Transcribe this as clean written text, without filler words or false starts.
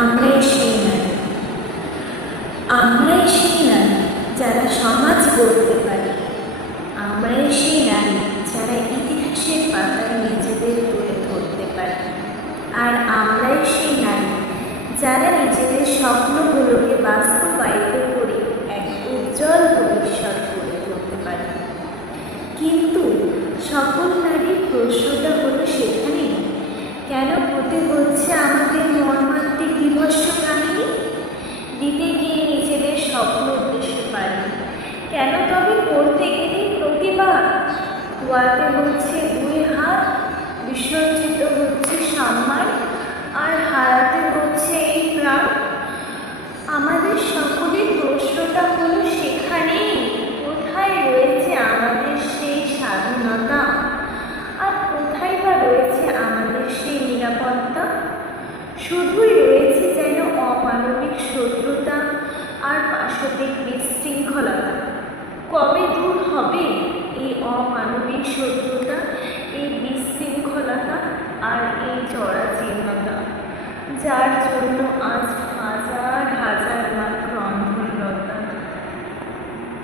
আমরাই সেই নারী, আমরাই সেই নারী যারা সমাজ গড়তে পারে। আমরাই সেই নারী যারা ইতিহাসের পাতায় নিজেদের তুলে ধরতে পারে। আর আমরাই সেই নারী যারা নিজেদের স্বপ্নগুলোকে বাস্তবায়িত করে এক উজ্জ্বল ভবিষ্যৎ গড়ে তুলতে পারে। কিন্তু সকল নারীর প্রশ্নটা হলো সেখানেই, কেন হতে হচ্ছে আমাদের মর্মান্তিক বিভৎস কাহিনী? দিতে গিয়ে নিজেদের স্বপ্ন উদ্দেশ্য পারি, কেন তবে করতে গেলেই প্রতিবাদ? খোয়াতে হচ্ছে দুই হাত, বিসর্জিত হচ্ছে সম্মান, আর হারাতে হচ্ছে এই প্রাণ। আমাদের সকলের প্রশ্নটা হলো সেখানেই, কোথায় রয়েছে আমাদের সেই স্বাধীনতা? আর কোথায় বা রয়েছে আমাদের সেই নিরাপত্তা? শুধুই রয়েছে যেন অমানবিক শত্রুতা আর পাশবিক বিশৃঙ্খলতা। কবে দূর হবে এই অমানবিক শত্রুতা, এই বিশৃঙ্খলতা আর এই জরাজীর্ণতা, যার জন্য